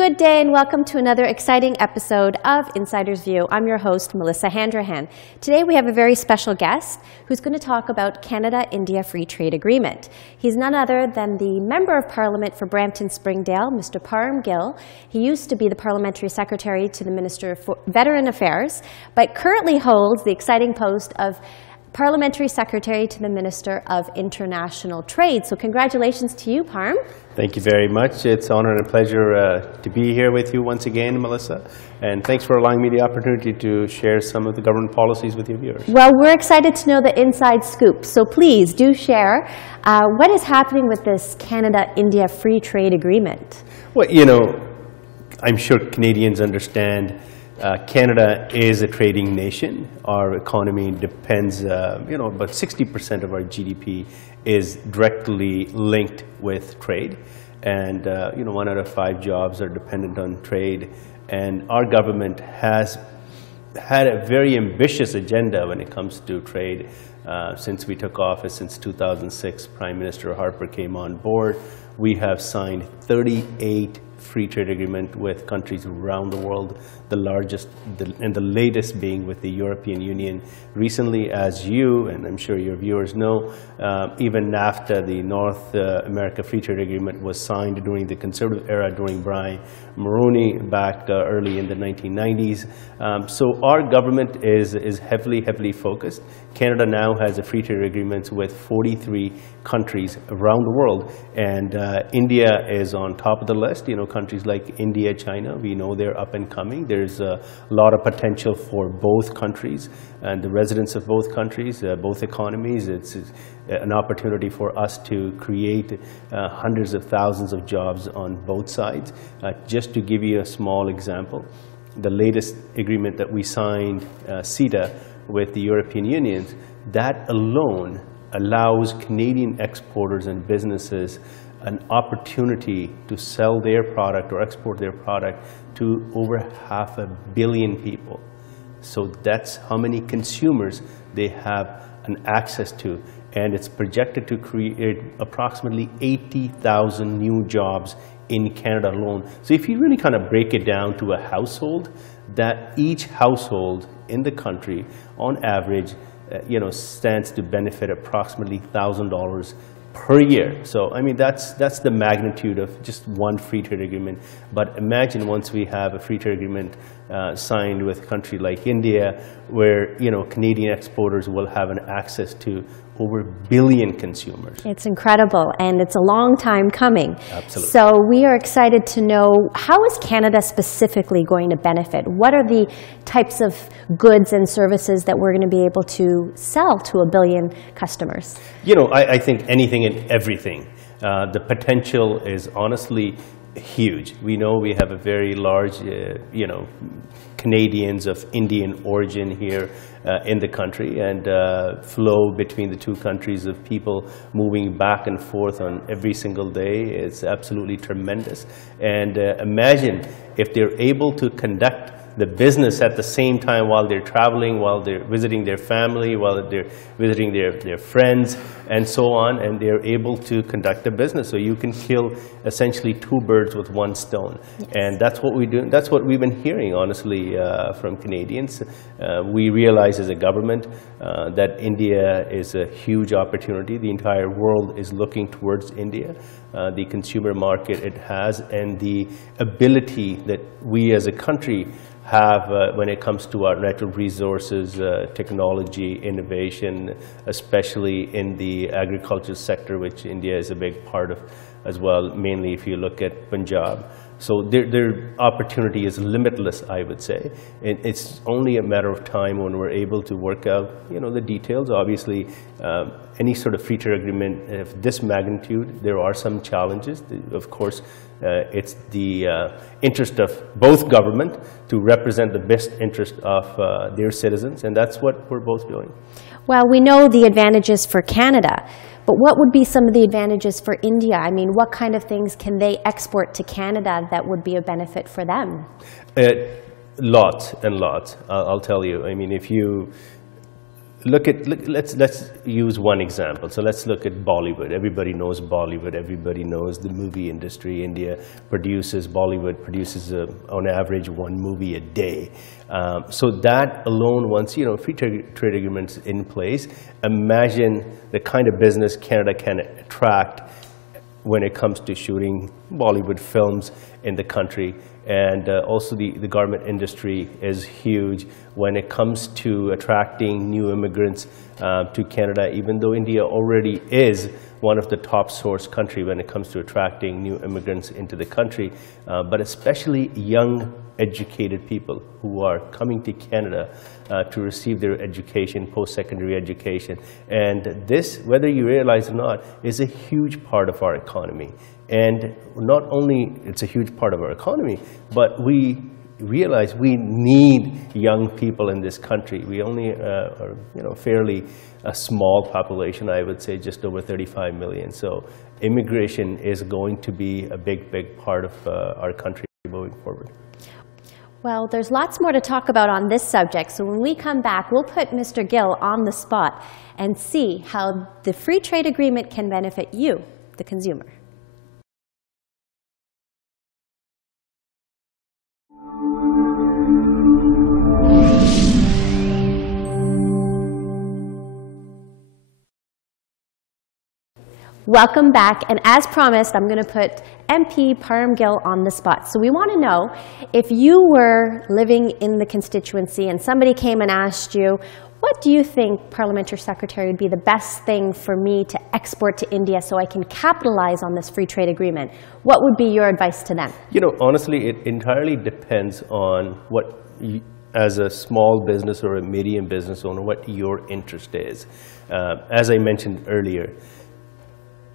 Good day and welcome to another exciting episode of Insider's View. I'm your host, Melissa Handrahan. Today we have a very special guest who's going to talk about Canada-India Free Trade Agreement. He's none other than the Member of Parliament for Brampton-Springdale, Mr. Parm Gill. He used to be the Parliamentary Secretary to the Minister of Veteran Affairs, but currently holds the exciting post of Parliamentary Secretary to the Minister of International Trade. So congratulations to you, Parm. Thank you very much. It's an honor and a pleasure to be here with you once again, Melissa. And thanks for allowing me the opportunity to share some of the government policies with your viewers. Well, we're excited to know the inside scoop. So please do share what is happening with this Canada-India Free Trade Agreement. Well, you know, I'm sure Canadians understand Canada is a trading nation. Our economy depends, about 60% of our GDP is directly linked with trade. And, 1 out of 5 jobs are dependent on trade. And our government has had a very ambitious agenda when it comes to trade. Since we took office, since 2006, Prime Minister Harper came on board. We have signed 38 free trade agreement with countries around the world, the largest and the latest being with the European Union. Recently, as you, and I'm sure your viewers know, even NAFTA, the North America Free Trade Agreement, was signed during the Conservative era, during Brian Mulroney back early in the 1990s. So our government is heavily focused. Canada now has a free trade agreements with 43 countries around the world, and India is on top of the list. Countries like India, China, we know they're up and coming. There's a lot of potential for both countries and the residents of both countries, both economies. It's an opportunity for us to create hundreds of thousands of jobs on both sides. Just to give you a small example, the latest agreement that we signed, CETA, with the European Union, that alone allows Canadian exporters and businesses an opportunity to sell their product or export their product to over 500 million people. So that's how many consumers they have an access to. And it's projected to create approximately 80,000 new jobs in Canada alone. So if you really kind of break it down to a household, that each household in the country, on average, stands to benefit approximately $1,000 per year. So, I mean, that's the magnitude of just one free trade agreement. But imagine once we have a free trade agreement signed with a country like India, where, Canadian exporters will have an access to over 1 billion consumers. It's incredible, and it's a long time coming. Absolutely. So we are excited to know, how is Canada specifically going to benefit? What are the types of goods and services that we're going to be able to sell to 1 billion customers? I think anything and everything. The potential is honestly huge. We know we have a very large, Canadians of Indian origin here in the country, and flow between the two countries of people moving back and forth on every single day is absolutely tremendous. And imagine if they're able to conduct the business at the same time while they're traveling, while they're visiting their family, while they're visiting their friends, and so on, and they're able to conduct a business. So you can kill essentially 2 birds with 1 stone. Yes. And that's what we do. That's what we've been hearing, honestly, from Canadians. We realize as a government that India is a huge opportunity. The entire world is looking towards India. The consumer market it has, and the ability that we as a country have when it comes to our natural resources, technology, innovation, especially in the agriculture sector, which India is a big part of as well, mainly if you look at Punjab. So their opportunity is limitless, I would say. It's only a matter of time when we're able to work out, the details. Obviously, any sort of free trade agreement of this magnitude, there are some challenges. Of course, it's the interest of both government to represent the best interest of their citizens, and that's what we're both doing. Well, we know the advantages for Canada, but what would be some of the advantages for India? I mean, what kind of things can they export to Canada that would be a benefit for them? Lots and lots, I'll tell you. I mean, if you let's use one example. So let's look at Bollywood. Everybody knows Bollywood. Everybody knows the movie industry. Bollywood produces on average one movie a day. So that alone, once free trade agreements in place, imagine the kind of business Canada can attract when it comes to shooting Bollywood films in the country. And also the garment industry is huge when it comes to attracting new immigrants to Canada, even though India already is one of the top source country when it comes to attracting new immigrants into the country, but especially young educated people who are coming to Canada to receive their education, post-secondary education. And this, whether you realize or not, is a huge part of our economy. And not only it's a huge part of our economy, but we realize we need young people in this country. We only are fairly a small population, I would say just over 35 million. So immigration is going to be a big, big part of our country moving forward. Well, there's lots more to talk about on this subject. So when we come back, we'll put Mr. Gill on the spot and see how the free trade agreement can benefit you, the consumer. Welcome back, and as promised, I'm going to put MP Parm Gill on the spot. So we want to know, if you were living in the constituency and somebody came and asked you, what do you think, Parliamentary Secretary, would be the best thing for me to export to India so I can capitalize on this free trade agreement? What would be your advice to them? Honestly, it entirely depends on what as a small business or a medium business owner, what your interest is. As I mentioned earlier,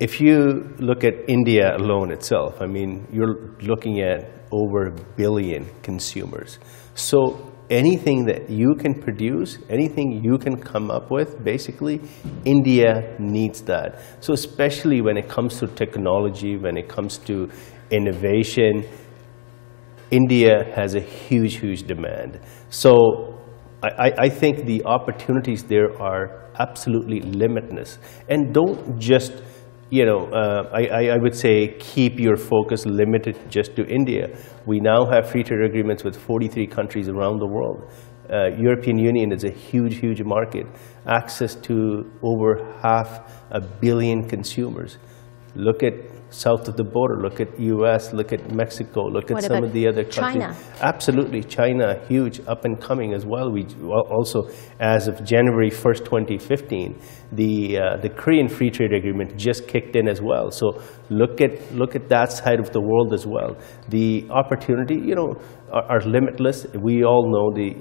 if you look at India alone itself, I mean, you're looking at over 1 billion consumers. So anything that you can produce, anything you can come up with, basically, India needs that. So especially when it comes to technology, when it comes to innovation, India has a huge, huge demand. So I think the opportunities there are absolutely limitless. And don't just I would say keep your focus limited just to India. We now have free trade agreements with 43 countries around the world. European Union is a huge, huge market. Access to over 500 million consumers. Look at south of the border, look at US, look at Mexico, look at some of the other countries. China? Absolutely, China, huge, up and coming as well. We also, as of January 1st, 2015, the Korean Free Trade Agreement just kicked in as well. So look at that side of the world as well. The opportunity, are limitless. We all know the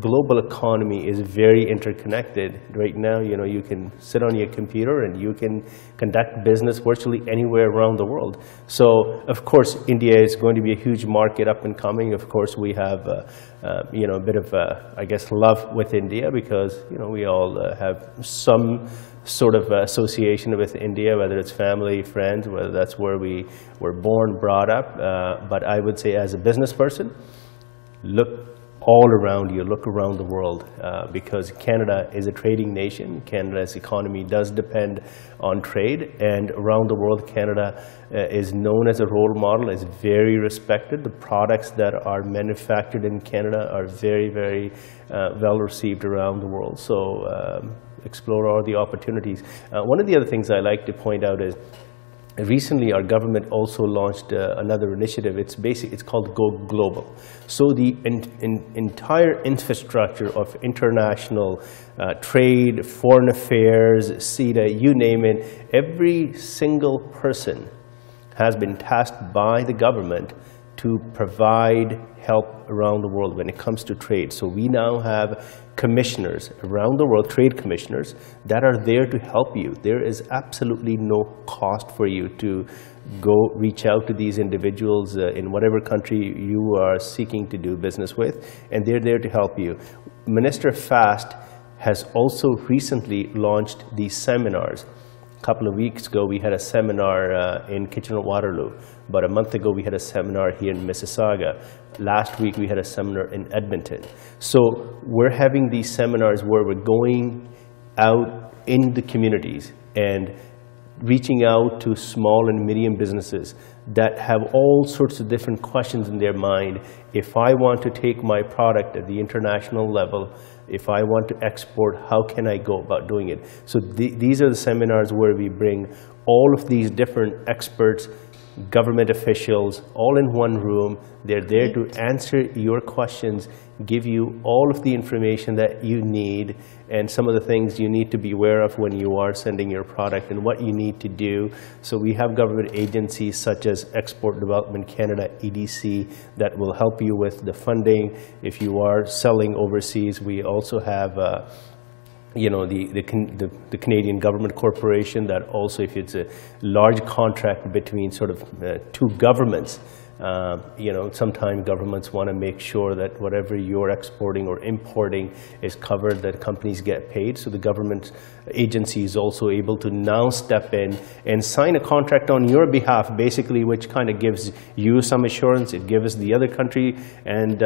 global economy is very interconnected. Right now, you can sit on your computer and you can conduct business virtually anywhere around the world. So of course, India is going to be a huge market up and coming. Of course, we have a bit of I guess love with India because we all have some sort of association with India, whether it's family, friends, whether that's where we were born, brought up. But I would say as a business person, look all around you, look around the world, because Canada is a trading nation. Canada's economy does depend on trade, and around the world, Canada is known as a role model, is very respected. The products that are manufactured in Canada are very, very well received around the world. So explore all the opportunities. One of the other things I like to point out is recently our government also launched another initiative. It's called Go Global. So the entire infrastructure of international trade, foreign affairs, CETA, you name it, every single person has been tasked by the government to provide help around the world when it comes to trade. So we now have commissioners around the world, trade commissioners, that are there to help you. There is absolutely no cost for you to go reach out to these individuals in whatever country you are seeking to do business with, and they're there to help you. Minister Fast has also recently launched these seminars. A couple of weeks ago, we had a seminar in Kitchener-Waterloo. About a month ago, we had a seminar here in Mississauga. Last week, we had a seminar in Edmonton. So we're having these seminars where we're going out in the communities and reaching out to small and medium businesses that have all sorts of different questions in their mind. If I want to take my product at the international level, if I want to export, how can I go about doing it? So these are the seminars where we bring all of these different experts, government officials, all in one room. They're there to answer your questions, give you all of the information that you need, and some of the things you need to be aware of when you are sending your product and what you need to do. So we have government agencies such as Export Development Canada, EDC, that will help you with the funding. If you are selling overseas, we also have the Canadian Government Corporation that also, if it's a large contract between sort of two governments, sometimes governments want to make sure that whatever you're exporting or importing is covered, that companies get paid. So the government agency is also able to now step in and sign a contract on your behalf, basically, which kind of gives you some assurance. It gives the other country, and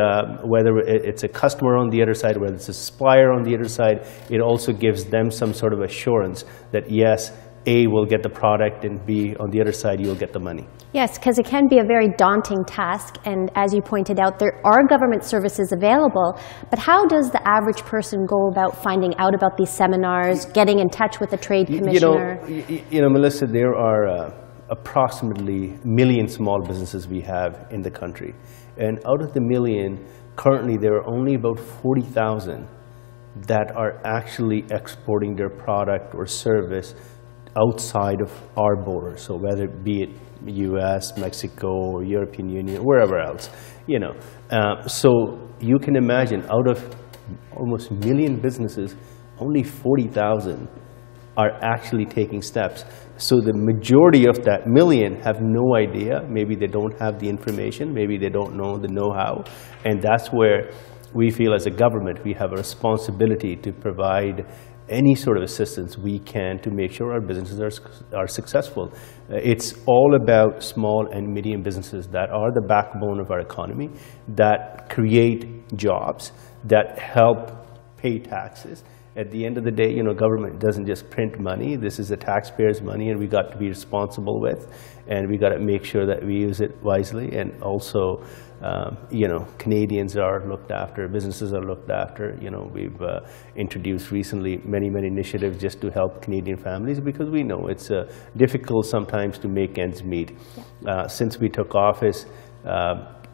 whether it's a customer on the other side, whether it's a supplier on the other side, it also gives them some sort of assurance that yes, A will get the product, and B, on the other side, you'll get the money. Yes, because it can be a very daunting task, and as you pointed out, there are government services available, but how does the average person go about finding out about these seminars, getting in touch with the trade commissioner? Melissa, there are approximately 1 million small businesses we have in the country, and out of the 1 million, currently there are only about 40,000 that are actually exporting their product or service outside of our borders, so whether it be US, Mexico, or European Union, wherever else, so you can imagine, out of almost 1 million businesses, only 40,000 are actually taking steps. So the majority of that 1 million have no idea. Maybe they don't have the information, maybe they don't know the know-how, and that's where we feel as a government we have a responsibility to provide any sort of assistance we can to make sure our businesses are successful. It's all about small and medium businesses that are the backbone of our economy, that create jobs, that help pay taxes. At the end of the day, government doesn't just print money. This is the taxpayers' money, and we got to be responsible with, and we got to make sure that we use it wisely. And also, Canadians are looked after, businesses are looked after. We've introduced recently many initiatives just to help Canadian families, because we know it's difficult sometimes to make ends meet. Yeah. Since we took office,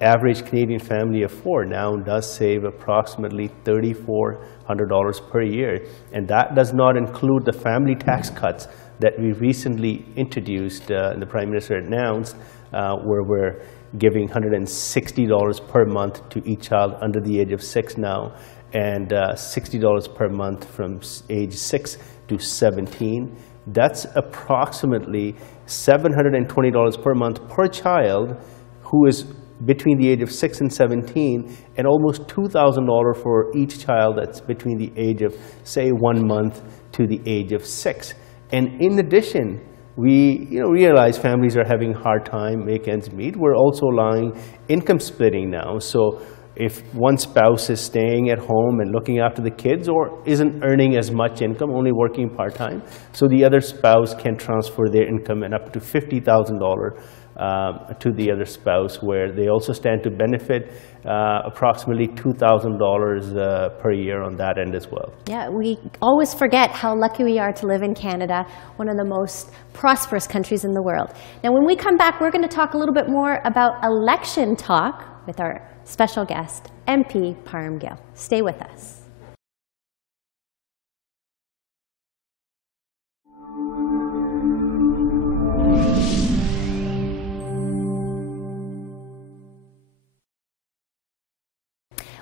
average Canadian family of 4 now does save approximately $3,400 per year, and that does not include the family tax cuts that we recently introduced, and the Prime Minister announced, where we're giving $160 per month to each child under the age of 6 now, and $60 per month from age 6 to 17. That's approximately $720 per month per child who is between the age of 6 and 17, and almost $2,000 for each child that's between the age of, say, 1 month to the age of 6. And in addition, we realize families are having a hard time make ends meet. We're also allowing income splitting now. So if one spouse is staying at home and looking after the kids, or isn't earning as much income, only working part-time, so the other spouse can transfer their income and up to $50,000 to the other spouse, where they also stand to benefit approximately $2,000 per year on that end as well. Yeah, we always forget how lucky we are to live in Canada, one of the most prosperous countries in the world. Now, when we come back, we're going to talk a little bit more about election talk with our special guest, MP Parm Gill. Stay with us.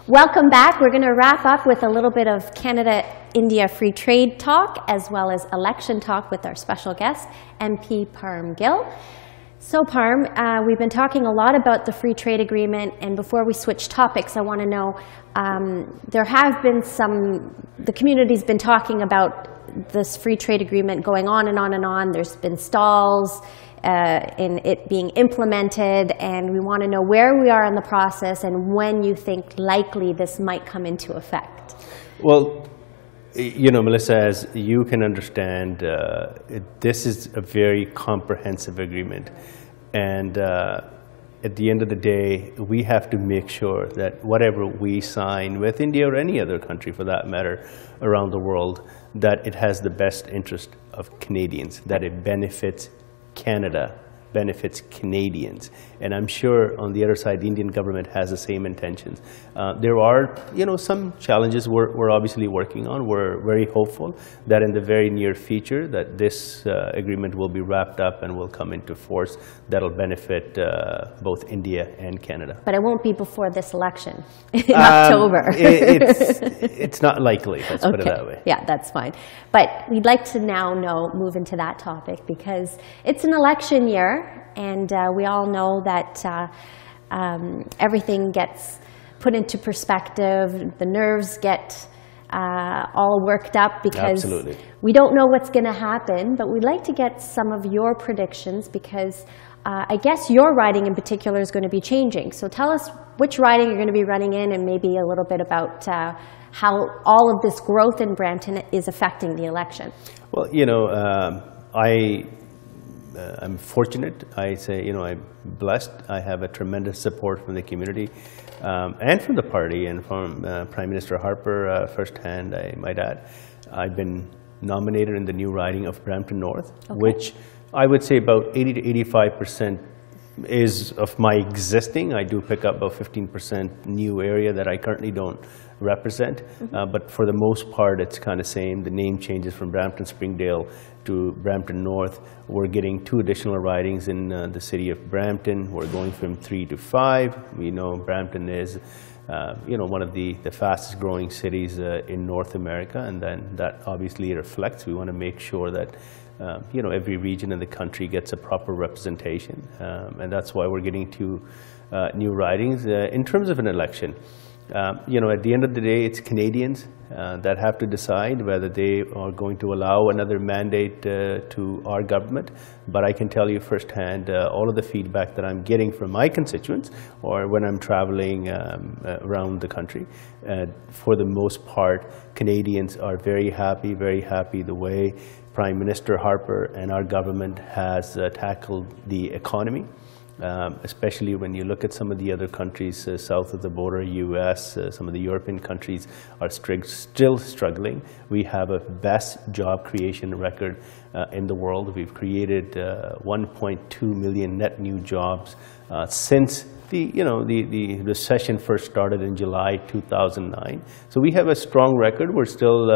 Welcome back. We're going to wrap up with a little bit of Canada-India free trade talk, as well as election talk with our special guest, MP Parm Gill. So Parm, we've been talking a lot about the free trade agreement, and before we switch topics, I want to know, there have been the community's been talking about this free trade agreement going on and on and on. There's been stalls in it being implemented, and we want to know where we are in the process and when you think likely this might come into effect. Well, You know, Melissa, as you can understand, this is a very comprehensive agreement. And at the end of the day, we have to make sure that whatever we sign with India or any other country for that matter around the world, that it has the best interest of Canadians, that it benefits Canada, benefits Canadians. And I'm sure on the other side, the Indian government has the same intentions. There are, you know, some challenges we're obviously working on. We're very hopeful that in the very near future that this agreement will be wrapped up and will come into force. That'll benefit both India and Canada. But it won't be before this election in October. It's not likely, let's put it that way. Yeah, that's fine. But we'd like to now move into that topic because it's an election year, and we all know that everything gets put into perspective. The nerves get all worked up because Absolutely. We don't know what's going to happen, but we'd like to get some of your predictions because I guess your riding in particular is going to be changing. So tell us which riding you're going to be running in and maybe a little bit about how all of this growth in Brampton is affecting the election. Well, you know, I'm fortunate. I say, you know, I'm blessed. I have a tremendous support from the community and from the party and from Prime Minister Harper firsthand, I might add. I've been nominated in the new riding of Brampton North, which I would say about 80 to 85% is of my existing. I do pick up about 15% new area that I currently don't represent, but for the most part, it's kind of same. The name changes from Brampton Springdale to Brampton North. We're getting 2 additional ridings in the city of Brampton. We're going from 3 to 5. We know Brampton is, you know, one of the fastest growing cities in North America, and then that obviously reflects. We want to make sure that you know, every region in the country gets a proper representation, and that's why we're getting 2 new ridings. In terms of an election, you know, at the end of the day, it's Canadians that have to decide whether they are going to allow another mandate to our government. But I can tell you firsthand, all of the feedback that I'm getting from my constituents or when I'm traveling around the country, for the most part, Canadians are very happy the way Prime Minister Harper and our government has tackled the economy. Especially when you look at some of the other countries south of the border, US, some of the European countries are still struggling. We have a best job creation record in the world. We've created 1.2 million net new jobs since the recession first started in July 2009. So we have a strong record. We're still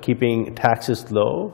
keeping taxes low.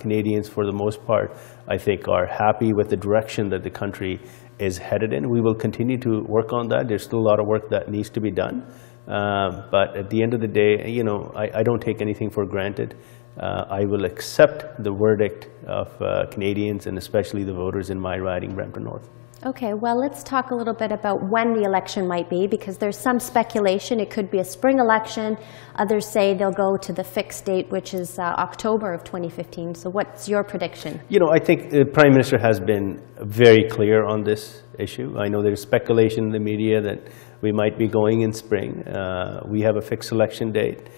Canadians, for the most part, I think, are happy with the direction that the country is headed in. We will continue to work on that. There's still a lot of work that needs to be done. But at the end of the day, you know, I don't take anything for granted. I will accept the verdict of Canadians and especially the voters in my riding, Brampton North. Okay, well, let's talk a little bit about when the election might be, because there's some speculation it could be a spring election. Others say they'll go to the fixed date, which is October of 2015. So what's your prediction? You know, I think the Prime Minister has been very clear on this issue. I know there's speculation in the media that we might be going in spring. We have a fixed election date,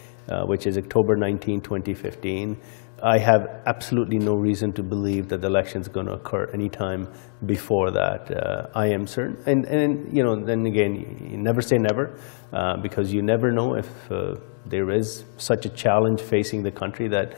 which is October 19, 2015. I have absolutely no reason to believe that the election is going to occur anytime before that. I am certain. And you know, then again, you never say never, because you never know if there is such a challenge facing the country that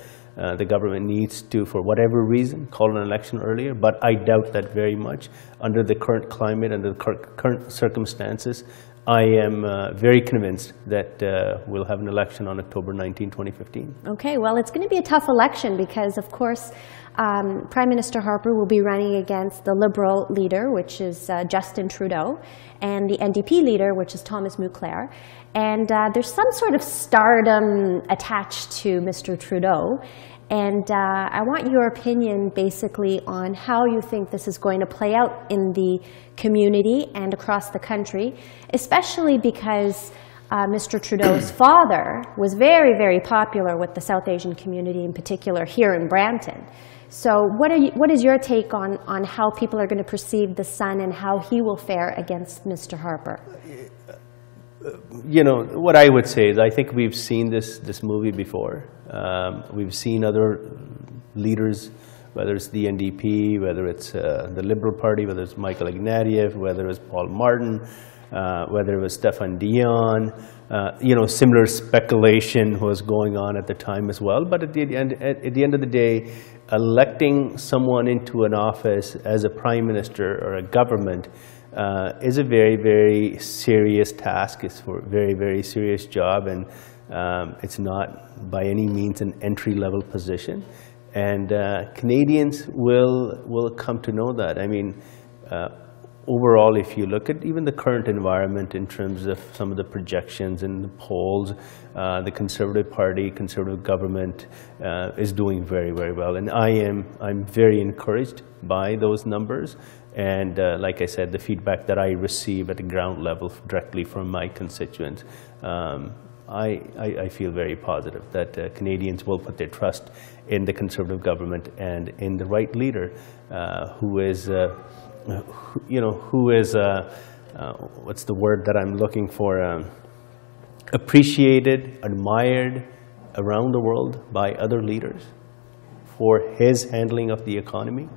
the government needs to, for whatever reason, call an election earlier. But I doubt that very much. Under the current climate, under the current circumstances, I am very convinced that we'll have an election on October 19, 2015. Okay, well, it's going to be a tough election because, of course, Prime Minister Harper will be running against the Liberal leader, which is Justin Trudeau, and the NDP leader, which is Thomas Mulcair. And there's some sort of stardom attached to Mr. Trudeau. And I want your opinion basically on how you think this is going to play out in the community and across the country, especially because Mr. Trudeau's father was very, very popular with the South Asian community, in particular here in Brampton. So what is your take on how people are going to perceive the son and how he will fare against Mr. Harper? You know, what I would say is I think we've seen this movie before. We've seen other leaders, whether it's the NDP, whether it's the Liberal Party, whether it's Michael Ignatieff, whether it's Paul Martin, whether it was Stefan Dion. You know, similar speculation was going on at the time as well. But at the end of the day, electing someone into an office as a prime minister or a government is a very, very serious task. It's a very, very serious job, and it's not by any means an entry-level position. And Canadians will come to know that. I mean, overall, if you look at even the current environment in terms of some of the projections in the polls, the Conservative Party, Conservative government is doing very, very well. And I'm very encouraged by those numbers. And like I said, the feedback that I receive at the ground level directly from my constituents, I feel very positive that Canadians will put their trust in the Conservative government and in the right leader who is, what's the word that I'm looking for, appreciated, admired around the world by other leaders for his handling of the economy.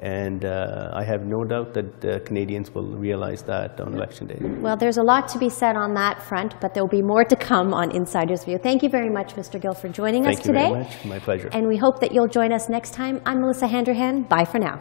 And I have no doubt that Canadians will realize that on Election Day. Well, there's a lot to be said on that front, but there will be more to come on Insider's View. Thank you very much, Mr. Gill, for joining us today. Thank you very much. My pleasure. And we hope that you'll join us next time. I'm Melissa Handrahan. Bye for now.